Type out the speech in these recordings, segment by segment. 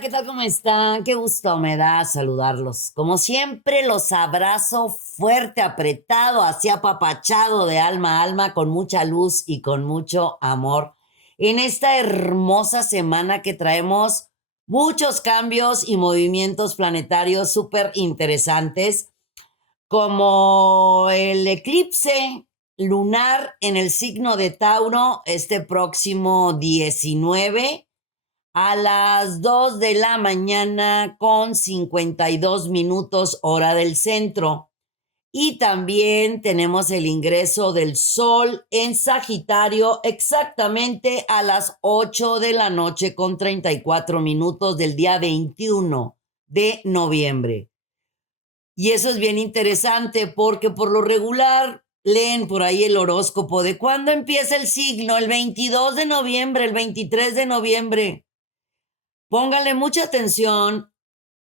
Hola, ¿qué tal? ¿Cómo están? Qué gusto me da saludarlos. Como siempre, los abrazo fuerte, apretado, así apapachado de alma a alma, con mucha luz y con mucho amor. En esta hermosa semana que traemos muchos cambios y movimientos planetarios súper interesantes, como el eclipse lunar en el signo de Tauro este próximo 19 a las 2 de la mañana con 52 minutos hora del centro. Y también tenemos el ingreso del Sol en Sagitario exactamente a las 8 de la noche con 34 minutos del día 21 de noviembre. Y eso es bien interesante porque por lo regular leen por ahí el horóscopo de cuándo empieza el signo, el 22 de noviembre, el 23 de noviembre. Pónganle mucha atención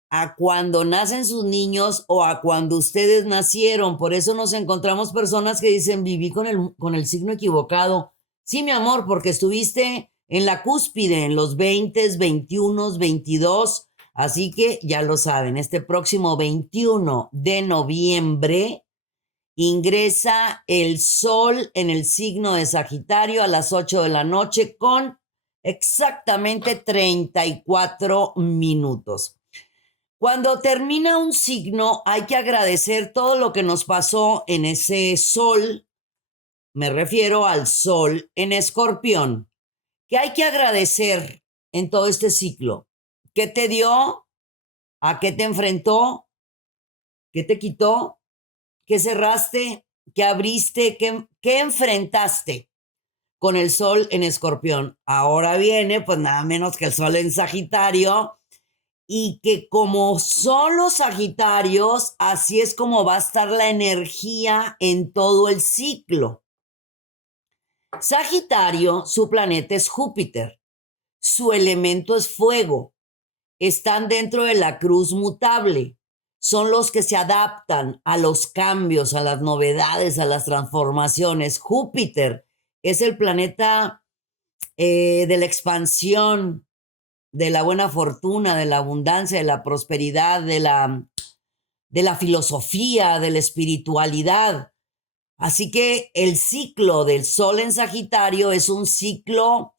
a cuando nacen sus niños o a cuando ustedes nacieron. Por eso nos encontramos personas que dicen, viví con el signo equivocado. Sí, mi amor, porque estuviste en la cúspide, en los 20, 21, 22. Así que ya lo saben, este próximo 21 de noviembre ingresa el Sol en el signo de Sagitario a las 8 de la noche con exactamente 34 minutos. Cuando termina un signo, hay que agradecer todo lo que nos pasó en ese Sol. Me refiero al Sol en Escorpión. ¿Qué hay que agradecer en todo este ciclo? ¿Qué te dio? ¿A qué te enfrentó? ¿Qué te quitó? ¿Qué cerraste? ¿Qué abriste? ¿Qué enfrentaste con el Sol en Escorpión? Ahora viene, pues nada menos que el Sol en Sagitario, y que como son los Sagitarios, así es como va a estar la energía en todo el ciclo. Sagitario, su planeta es Júpiter, su elemento es fuego, están dentro de la cruz mutable, son los que se adaptan a los cambios, a las novedades, a las transformaciones. Júpiter es el planeta de la expansión, de la buena fortuna, de la abundancia, de la prosperidad, de la filosofía, de la espiritualidad. Así que el ciclo del Sol en Sagitario es un ciclo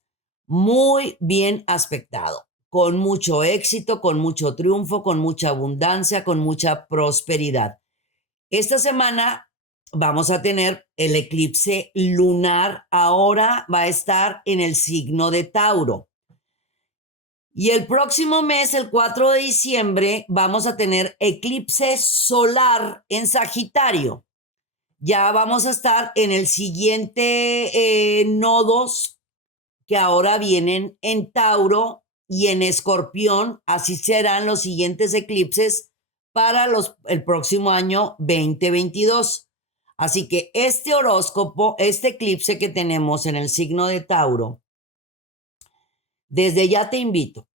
muy bien aspectado, con mucho éxito, con mucho triunfo, con mucha abundancia, con mucha prosperidad. Esta semana vamos a tener el eclipse lunar. Ahora va a estar en el signo de Tauro. Y el próximo mes, el 4 de diciembre, vamos a tener eclipse solar en Sagitario. Ya vamos a estar en el siguiente nodos que ahora vienen en Tauro y en Escorpión. Así serán los siguientes eclipses para el próximo año 2022. Así que este horóscopo, este eclipse que tenemos en el signo de Tauro, desde ya te invito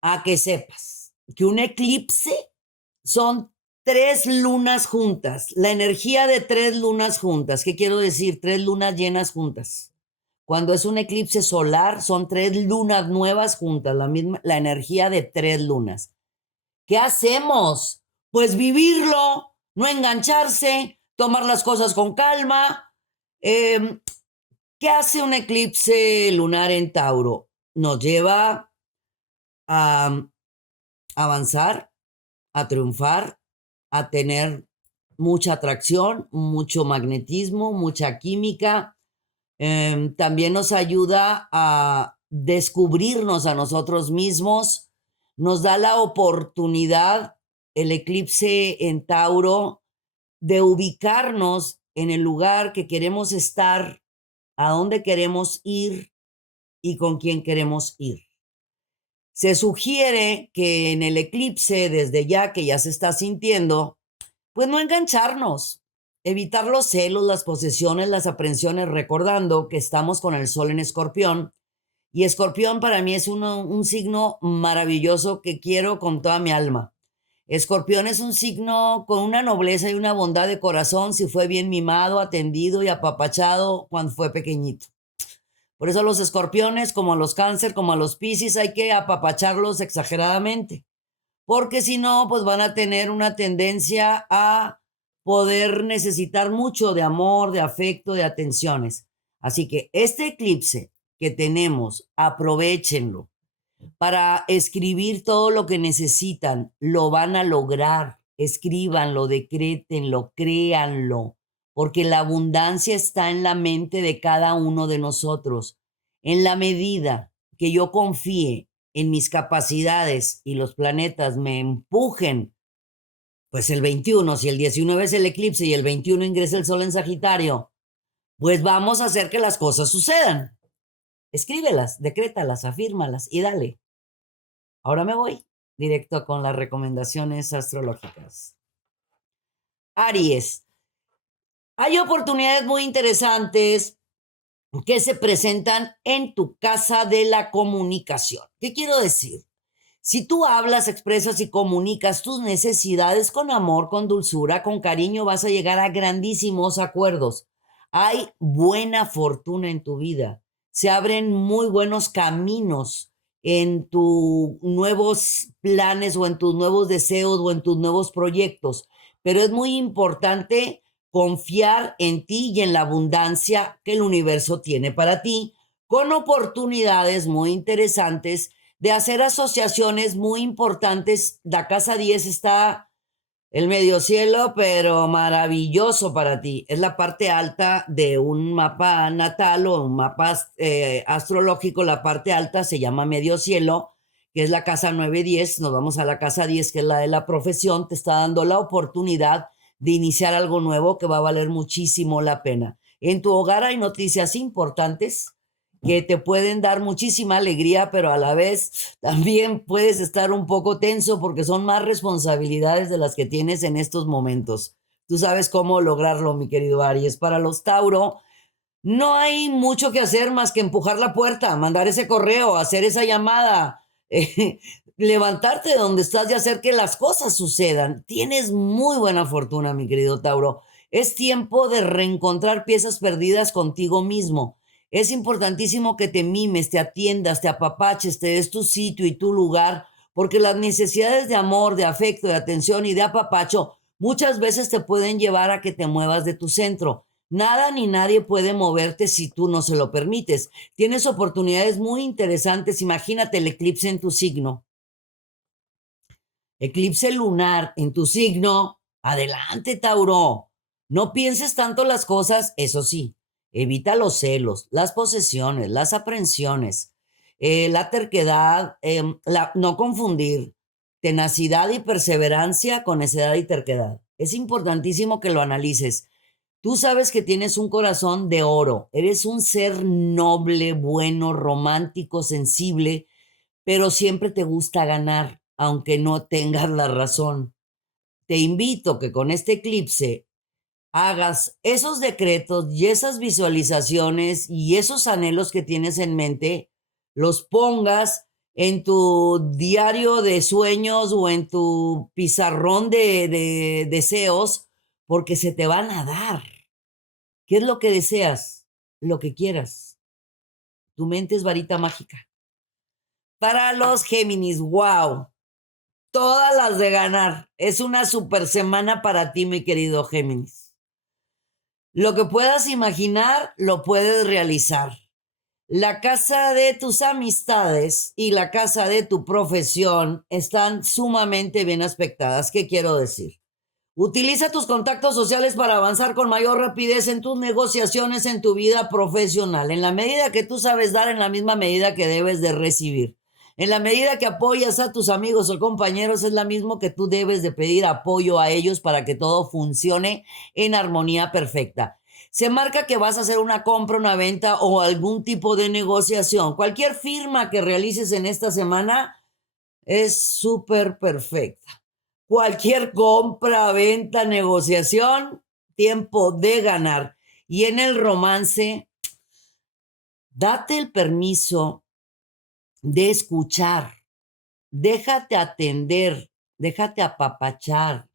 a que sepas que un eclipse son 3 lunas juntas, la energía de 3 lunas juntas. ¿Qué quiero decir? 3 lunas llenas juntas. Cuando es un eclipse solar, son 3 lunas nuevas juntas, la energía de 3 lunas. ¿Qué hacemos? Pues vivirlo, no engancharse, tomar las cosas con calma. Eh, ¿Qué hace un eclipse lunar en Tauro? Nos lleva a avanzar, a triunfar, a tener mucha atracción, mucho magnetismo, mucha química. También nos ayuda a descubrirnos a nosotros mismos, nos da la oportunidad, el eclipse en Tauro, de ubicarnos en el lugar que queremos estar, a dónde queremos ir y con quién queremos ir. Se sugiere que en el eclipse, desde ya que ya se está sintiendo, pues no engancharnos, evitar los celos, las posesiones, las aprensiones, recordando que estamos con el Sol en Escorpión. Y Escorpión para mí es un signo maravilloso que quiero con toda mi alma. Escorpión es un signo con una nobleza y una bondad de corazón si fue bien mimado, atendido y apapachado cuando fue pequeñito. Por eso a los escorpiones, como a los cáncer, como a los piscis, hay que apapacharlos exageradamente, porque si no, pues van a tener una tendencia a poder necesitar mucho de amor, de afecto, de atenciones. Así que este eclipse que tenemos, aprovéchenlo para escribir todo lo que necesitan. Lo van a lograr. Escríbanlo, decrétenlo, créanlo, porque la abundancia está en la mente de cada uno de nosotros. En la medida que yo confíe en mis capacidades y los planetas me empujen, pues el 21, si el 19 es el eclipse y el 21 ingresa el sol en Sagitario, pues vamos a hacer que las cosas sucedan. Escríbelas, decrétalas, afírmalas y dale. Ahora me voy directo con las recomendaciones astrológicas. Aries, hay oportunidades muy interesantes que se presentan en tu casa de la comunicación. ¿Qué quiero decir? Si tú hablas, expresas y comunicas tus necesidades con amor, con dulzura, con cariño, vas a llegar a grandísimos acuerdos. Hay buena fortuna en tu vida. Se abren muy buenos caminos en tus nuevos planes o en tus nuevos deseos o en tus nuevos proyectos. Pero es muy importante confiar en ti y en la abundancia que el universo tiene para ti, con oportunidades muy interesantes de hacer asociaciones muy importantes. La casa 10 está el medio cielo, pero maravilloso para ti. Es la parte alta de un mapa natal o un mapa astrológico. La parte alta se llama medio cielo, que es la casa 9-10. Nos vamos a la casa 10, que es la de la profesión. Te está dando la oportunidad de iniciar algo nuevo que va a valer muchísimo la pena. En tu hogar hay noticias importantes que te pueden dar muchísima alegría, pero a la vez también puedes estar un poco tenso porque son más responsabilidades de las que tienes en estos momentos. Tú sabes cómo lograrlo, mi querido Aries. Para los Tauro, no hay mucho que hacer más que empujar la puerta, mandar ese correo, hacer esa llamada, levantarte de donde estás y hacer que las cosas sucedan. Tienes muy buena fortuna, mi querido Tauro. Es tiempo de reencontrar piezas perdidas contigo mismo. Es importantísimo que te mimes, te atiendas, te apapaches, te des tu sitio y tu lugar, porque las necesidades de amor, de afecto, de atención y de apapacho muchas veces te pueden llevar a que te muevas de tu centro. Nada ni nadie puede moverte si tú no se lo permites. Tienes oportunidades muy interesantes. Imagínate el eclipse en tu signo. Eclipse lunar en tu signo. Adelante, Tauro. No pienses tanto las cosas, eso sí. Evita los celos, las posesiones, las aprensiones, la terquedad, no confundir tenacidad y perseverancia con necedad y terquedad. Es importantísimo que lo analices. Tú sabes que tienes un corazón de oro, eres un ser noble, bueno, romántico, sensible, pero siempre te gusta ganar, aunque no tengas la razón. Te invito que con este eclipse hagas esos decretos y esas visualizaciones y esos anhelos que tienes en mente, los pongas en tu diario de sueños o en tu pizarrón de deseos, porque se te van a dar. ¿Qué es lo que deseas? Lo que quieras. Tu mente es varita mágica. Para los Géminis, wow, todas las de ganar. Es una super semana para ti, mi querido Géminis. Lo que puedas imaginar, lo puedes realizar. La casa de tus amistades y la casa de tu profesión están sumamente bien aspectadas. ¿Qué quiero decir? Utiliza tus contactos sociales para avanzar con mayor rapidez en tus negociaciones en tu vida profesional. En la medida que tú sabes dar, en la misma medida que debes de recibir. En la medida que apoyas a tus amigos o compañeros, es la misma que tú debes de pedir apoyo a ellos para que todo funcione en armonía perfecta. Se marca que vas a hacer una compra, una venta o algún tipo de negociación. Cualquier firma que realices en esta semana es súper perfecta. Cualquier compra, venta, negociación, tiempo de ganar. Y en el romance, date el permiso de escuchar. Déjate atender, déjate apapachar.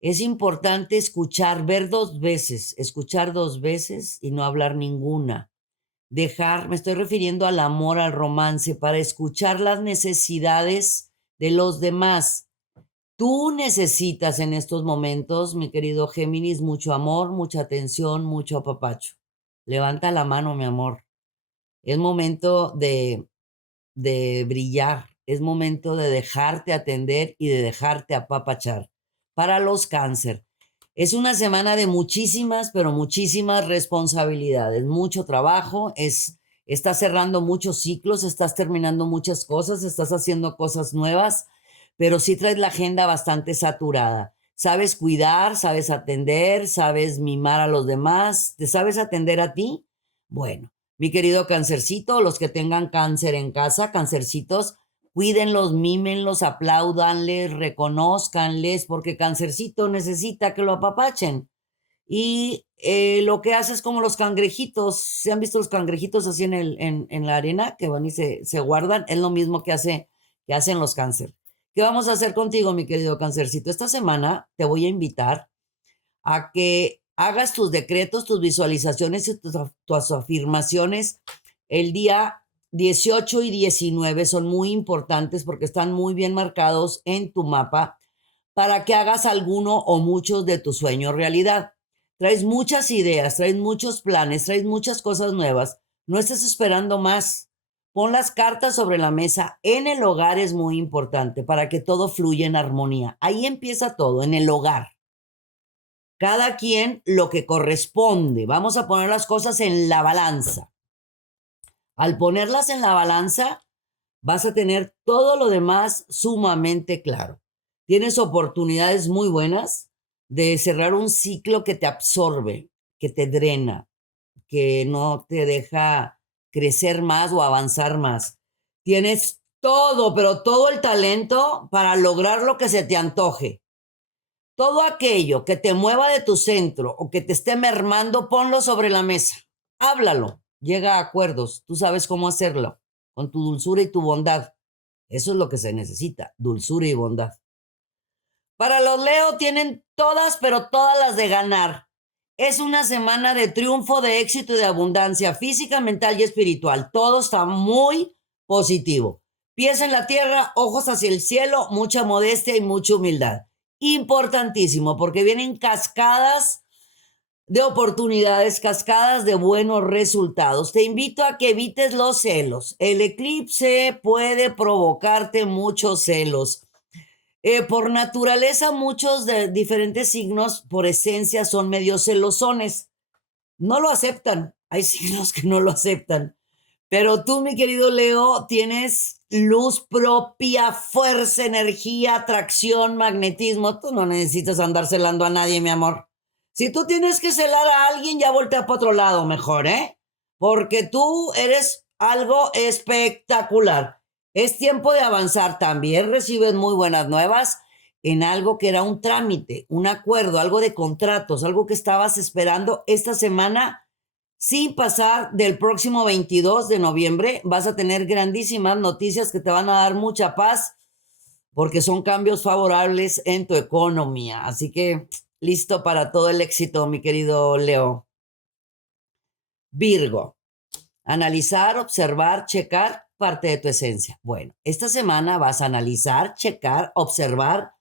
Es importante escuchar, ver dos veces, escuchar dos veces y no hablar ninguna. me estoy refiriendo al amor, al romance, para escuchar las necesidades de los demás. Tú necesitas en estos momentos, mi querido Géminis, mucho amor, mucha atención, mucho apapacho. Levanta la mano, mi amor. Es momento de brillar, es momento de dejarte atender y de dejarte apapachar. Para los cáncer, es una semana de muchísimas, pero muchísimas responsabilidades, mucho trabajo, estás cerrando muchos ciclos, estás terminando muchas cosas, estás haciendo cosas nuevas, pero sí traes la agenda bastante saturada. Sabes cuidar, sabes atender, sabes mimar a los demás, ¿te sabes atender a ti? Bueno, mi querido cancercito, los que tengan cáncer en casa, cancercitos, cuídenlos, mímenlos, apláudanles, reconózcanles, porque cancercito necesita que lo apapachen. Y lo que hace es como los cangrejitos. ¿Se han visto los cangrejitos así en la arena que van y se guardan? Es lo mismo que hacen los cáncer. ¿Qué vamos a hacer contigo, mi querido cancercito? Esta semana te voy a invitar a que hagas tus decretos, tus visualizaciones y tus afirmaciones el día 18 y 19. Son muy importantes porque están muy bien marcados en tu mapa para que hagas alguno o muchos de tus sueños realidad. Traes muchas ideas, traes muchos planes, traes muchas cosas nuevas. No estés esperando más. Pon las cartas sobre la mesa. En el hogar es muy importante para que todo fluya en armonía. Ahí empieza todo, en el hogar. Cada quien lo que corresponde. Vamos a poner las cosas en la balanza. Al ponerlas en la balanza, vas a tener todo lo demás sumamente claro. Tienes oportunidades muy buenas de cerrar un ciclo que te absorbe, que te drena, que no te deja crecer más o avanzar más. Tienes todo, pero todo el talento para lograr lo que se te antoje. Todo aquello que te mueva de tu centro o que te esté mermando, ponlo sobre la mesa. Háblalo, llega a acuerdos. Tú sabes cómo hacerlo, con tu dulzura y tu bondad. Eso es lo que se necesita, dulzura y bondad. Para los Leo tienen todas, pero todas las de ganar. Es una semana de triunfo, de éxito y de abundancia física, mental y espiritual. Todo está muy positivo. Pies en la tierra, ojos hacia el cielo, mucha modestia y mucha humildad. Importantísimo, porque vienen cascadas de oportunidades, cascadas de buenos resultados. Te invito a que evites los celos. El eclipse puede provocarte muchos celos. Por naturaleza, muchos de diferentes signos, por esencia, son medio celosones. No lo aceptan. Hay signos que no lo aceptan. Pero tú, mi querido Leo, tienes luz propia, fuerza, energía, atracción, magnetismo. Tú no necesitas andar celando a nadie, mi amor. Si tú tienes que celar a alguien, ya voltea para otro lado mejor, ¿eh? Porque tú eres algo espectacular. Es tiempo de avanzar. También recibes muy buenas nuevas en algo que era un trámite, un acuerdo, algo de contratos, algo que estabas esperando esta semana. Sin pasar del próximo 22 de noviembre, vas a tener grandísimas noticias que te van a dar mucha paz porque son cambios favorables en tu economía. Así que listo para todo el éxito, mi querido Leo. Virgo, analizar, observar, checar parte de tu esencia. Bueno, esta semana vas a analizar, checar, observar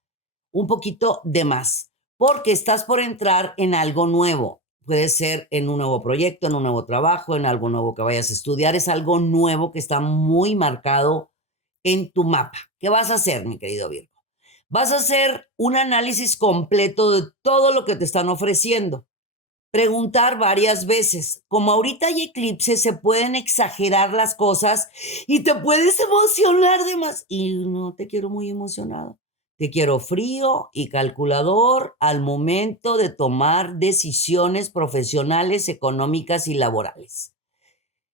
un poquito de más porque estás por entrar en algo nuevo. Puede ser en un nuevo proyecto, en un nuevo trabajo, en algo nuevo que vayas a estudiar. Es algo nuevo que está muy marcado en tu mapa. ¿Qué vas a hacer, mi querido Virgo? Vas a hacer un análisis completo de todo lo que te están ofreciendo. Preguntar varias veces. Como ahorita hay eclipse, se pueden exagerar las cosas y te puedes emocionar de más. Y no te quiero muy emocionado. Te quiero frío y calculador al momento de tomar decisiones profesionales, económicas y laborales.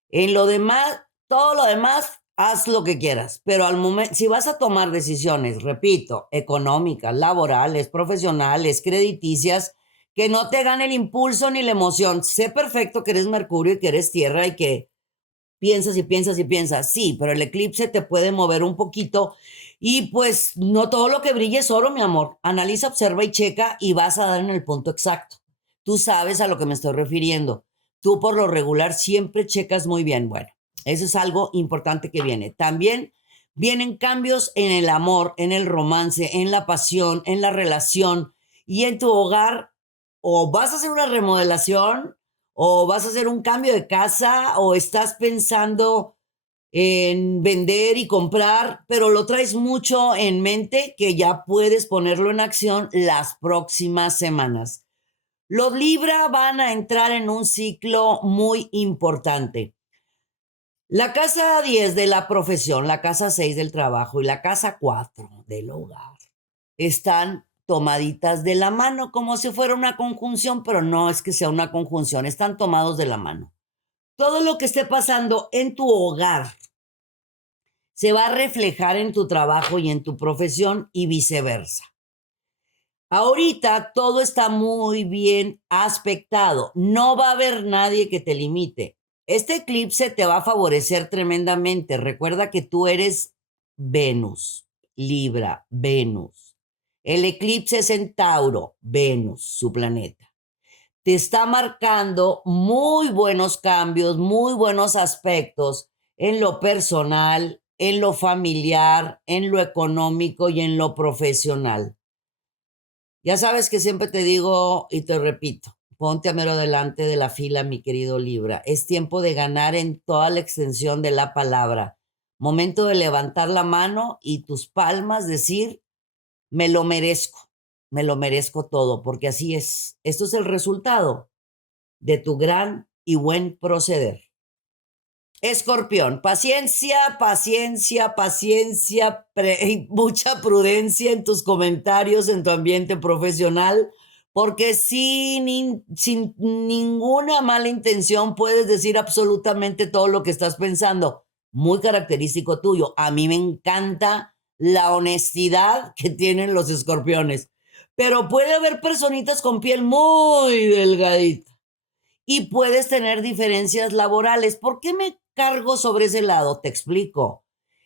En lo demás, todo lo demás, haz lo que quieras. Pero al momento, si vas a tomar decisiones, repito, económicas, laborales, profesionales, crediticias, que no te gane el impulso ni la emoción. Sé perfecto que eres Mercurio y que eres tierra y que piensas y piensas y piensas. Sí, pero el eclipse te puede mover un poquito y pues no todo lo que brille es oro, mi amor. Analiza, observa y checa y vas a dar en el punto exacto. Tú sabes a lo que me estoy refiriendo. tú por lo regular siempre checas muy bien. Bueno, eso es algo importante que viene. También vienen cambios en el amor, en el romance, en la pasión, en la relación y en tu hogar. O vas a hacer una remodelación, o vas a hacer un cambio de casa, o estás pensando en vender y comprar, pero lo traes mucho en mente que ya puedes ponerlo en acción las próximas semanas. Los Libra van a entrar en un ciclo muy importante. La casa 10 de la profesión, la casa 6 del trabajo y la casa 4 del hogar están tomaditas de la mano como si fuera una conjunción, pero no es que sea una conjunción, están tomados de la mano. Todo lo que esté pasando en tu hogar se va a reflejar en tu trabajo y en tu profesión y viceversa. Ahorita todo está muy bien aspectado. No va a haber nadie que te limite. Este eclipse te va a favorecer tremendamente. Recuerda que tú eres Venus, Libra, Venus. El eclipse es en Tauro, Venus, su planeta. Te está marcando muy buenos cambios, muy buenos aspectos en lo personal, en lo familiar, en lo económico y en lo profesional. Ya sabes que siempre te digo y te repito, ponte a mero delante de la fila, mi querido Libra. Es tiempo de ganar en toda la extensión de la palabra. Momento de levantar la mano y tus palmas decir, me lo merezco todo, porque así es. Esto es el resultado de tu gran y buen proceder. Escorpión, paciencia, paciencia, paciencia y mucha prudencia en tus comentarios, en tu ambiente profesional, porque sin ninguna mala intención puedes decir absolutamente todo lo que estás pensando. Muy característico tuyo. A mí me encanta la honestidad que tienen los escorpiones, pero puede haber personitas con piel muy delgadita y puedes tener diferencias laborales. ¿Por qué me cargo sobre ese lado? Te explico.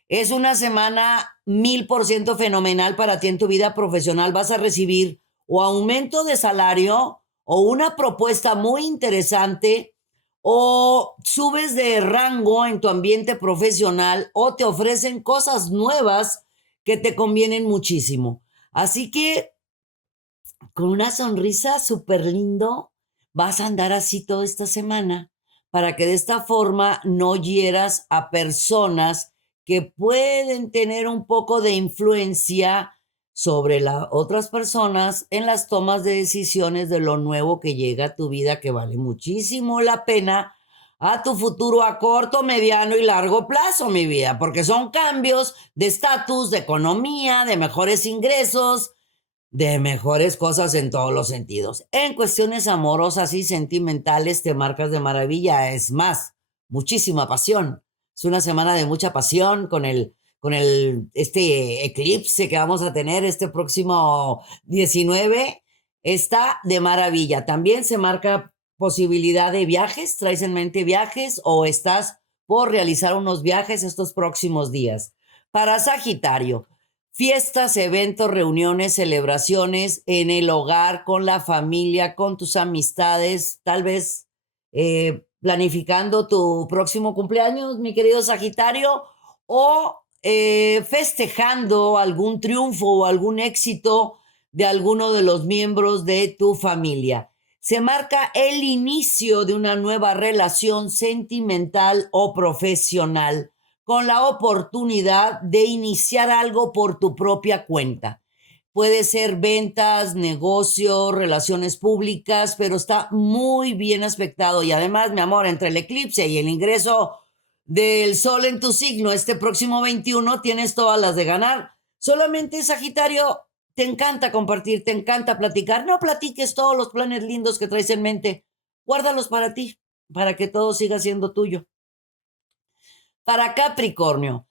Es una semana 1000% fenomenal para ti en tu vida profesional. Vas a recibir o aumento de salario o una propuesta muy interesante o subes de rango en tu ambiente profesional o te ofrecen cosas nuevas que te convienen muchísimo. Así que con una sonrisa súper lindo, vas a andar así toda esta semana para que de esta forma no hieras a personas que pueden tener un poco de influencia sobre las otras personas en las tomas de decisiones de lo nuevo que llega a tu vida, que vale muchísimo la pena a tu futuro a corto, mediano y largo plazo, mi vida, porque son cambios de estatus, de economía, de mejores ingresos, de mejores cosas en todos los sentidos. En cuestiones amorosas y sentimentales te marcas de maravilla. Es más, muchísima pasión. Es una semana de mucha pasión este eclipse que vamos a tener este próximo 19. Está de maravilla. También se marca posibilidad de viajes. ¿Traes en mente viajes o estás por realizar unos viajes estos próximos días? Para Sagitario, fiestas, eventos, reuniones, celebraciones en el hogar, con la familia, con tus amistades, tal vez planificando tu próximo cumpleaños, mi querido Sagitario, o festejando algún triunfo o algún éxito de alguno de los miembros de tu familia. Se marca el inicio de una nueva relación sentimental o profesional, con la oportunidad de iniciar algo por tu propia cuenta. Puede ser ventas, negocio, relaciones públicas, pero está muy bien aspectado. Y además, mi amor, entre el eclipse y el ingreso del sol en tu signo este próximo 21, tienes todas las de ganar. Solamente, Sagitario, te encanta compartir, te encanta platicar. No platiques todos los planes lindos que traes en mente. Guárdalos para ti, para que todo siga siendo tuyo. Para Capricornio,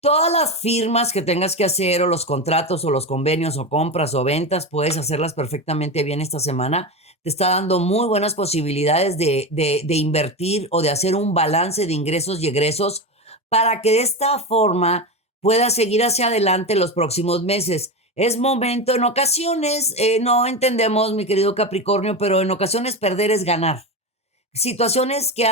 todas las firmas que tengas que hacer o los contratos o los convenios o compras o ventas, puedes hacerlas perfectamente bien esta semana. Te está dando muy buenas posibilidades de invertir o de hacer un balance de ingresos y egresos para que de esta forma puedas seguir hacia adelante los próximos meses. Es momento, en ocasiones, no entendemos, mi querido Capricornio, pero en ocasiones perder es ganar. situaciones que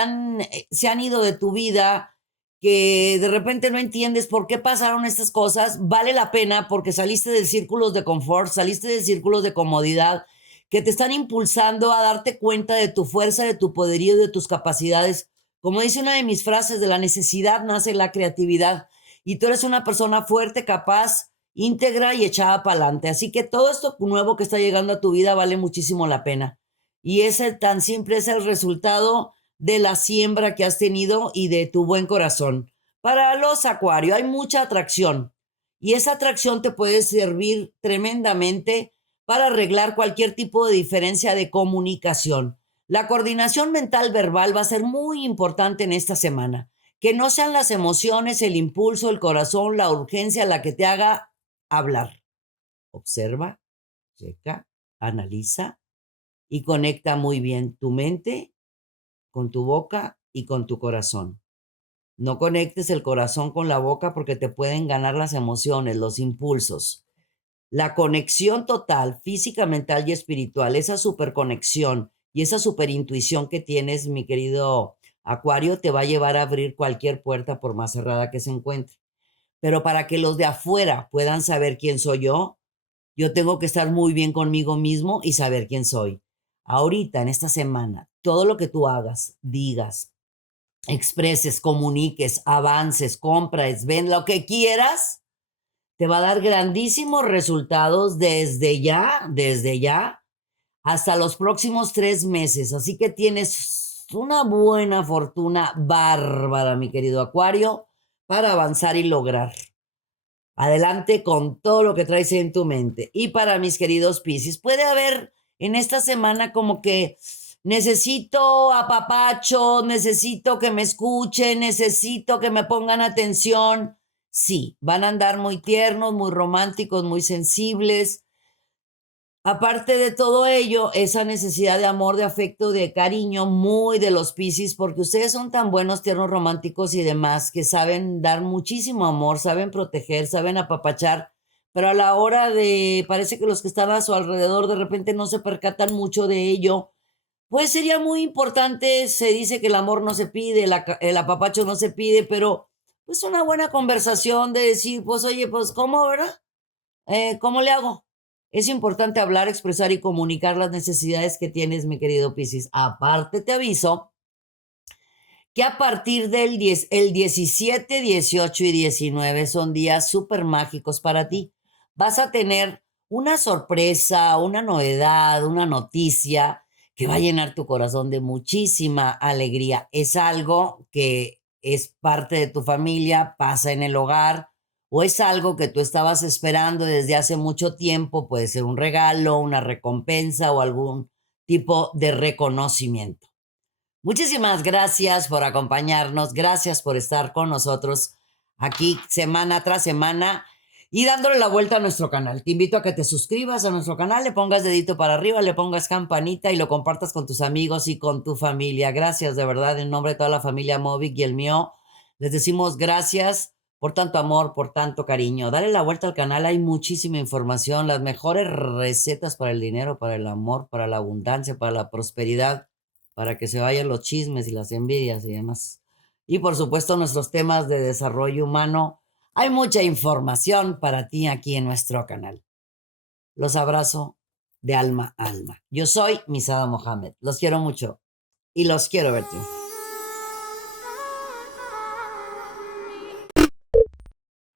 se han ido de tu vida, que de repente no entiendes por qué pasaron estas cosas, vale la pena porque saliste de círculos de confort, saliste de círculos de comodidad que te están impulsando a darte cuenta de tu fuerza, de tu poderío, de tus capacidades. Como dice una de mis frases, de la necesidad nace la creatividad. Y tú eres una persona fuerte, capaz, íntegra y echada para adelante. Así que todo esto nuevo que está llegando a tu vida vale muchísimo la pena. Y ese tan simple es el resultado de la siembra que has tenido y de tu buen corazón. Para los Acuario hay mucha atracción y esa atracción te puede servir tremendamente para arreglar cualquier tipo de diferencia de comunicación. La coordinación mental verbal va a ser muy importante en esta semana. Que no sean las emociones, el impulso, el corazón, la urgencia la que te haga hablar. Observa, checa, analiza y conecta muy bien tu mente con tu boca y con tu corazón. No conectes el corazón con la boca porque te pueden ganar las emociones, los impulsos. La conexión total, física, mental y espiritual, esa superconexión y esa superintuición que tienes, mi querido Acuario, te va a llevar a abrir cualquier puerta por más cerrada que se encuentre. Pero para que los de afuera puedan saber quién soy yo tengo que estar muy bien conmigo mismo y saber quién soy. Ahorita, en esta semana, todo lo que tú hagas, digas, expreses, comuniques, avances, compras, ven lo que quieras, te va a dar grandísimos resultados desde ya, hasta los próximos 3 meses. Así que tienes una buena fortuna bárbara, mi querido Acuario, para avanzar y lograr. Adelante con todo lo que traes en tu mente. Y para mis queridos Piscis, puede haber en esta semana como que necesito apapacho, necesito que me escuchen, necesito que me pongan atención. Sí, van a andar muy tiernos, muy románticos, muy sensibles. Aparte de todo ello, esa necesidad de amor, de afecto, de cariño, muy de los Piscis, porque ustedes son tan buenos, tiernos, románticos y demás, que saben dar muchísimo amor, saben proteger, saben apapachar, pero a la hora parece que los que están a su alrededor de repente no se percatan mucho de ello. Pues sería muy importante, se dice que el amor no se pide, el apapacho no se pide, pero pues una buena conversación de decir, pues oye, pues ¿cómo, verdad? ¿Cómo le hago? Es importante hablar, expresar y comunicar las necesidades que tienes, mi querido Piscis. Aparte, te aviso que a partir el 17, 18 y 19 son días súper mágicos para ti. Vas a tener una sorpresa, una novedad, una noticia que va a llenar tu corazón de muchísima alegría. Es algo que es parte de tu familia, pasa en el hogar, o es algo que tú estabas esperando desde hace mucho tiempo, puede ser un regalo, una recompensa o algún tipo de reconocimiento. Muchísimas gracias por acompañarnos, gracias por estar con nosotros aquí semana tras semana y dándole la vuelta a nuestro canal. Te invito a que te suscribas a nuestro canal, le pongas dedito para arriba, le pongas campanita y lo compartas con tus amigos y con tu familia. Gracias de verdad, en nombre de toda la familia Movic y el mío, les decimos gracias por tanto amor, por tanto cariño. Dale la vuelta al canal, hay muchísima información, las mejores recetas para el dinero, para el amor, para la abundancia, para la prosperidad, para que se vayan los chismes y las envidias y demás. Y por supuesto nuestros temas de desarrollo humano. Hay mucha información para ti aquí en nuestro canal. Los abrazo de alma a alma. Yo soy Misada Mohamed. Los quiero mucho y los quiero ver triunfar.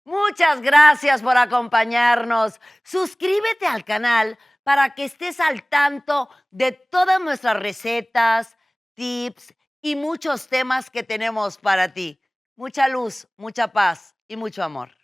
Muchas gracias por acompañarnos. Suscríbete al canal para que estés al tanto de todas nuestras recetas, tips y muchos temas que tenemos para ti. Mucha luz, mucha paz y mucho amor.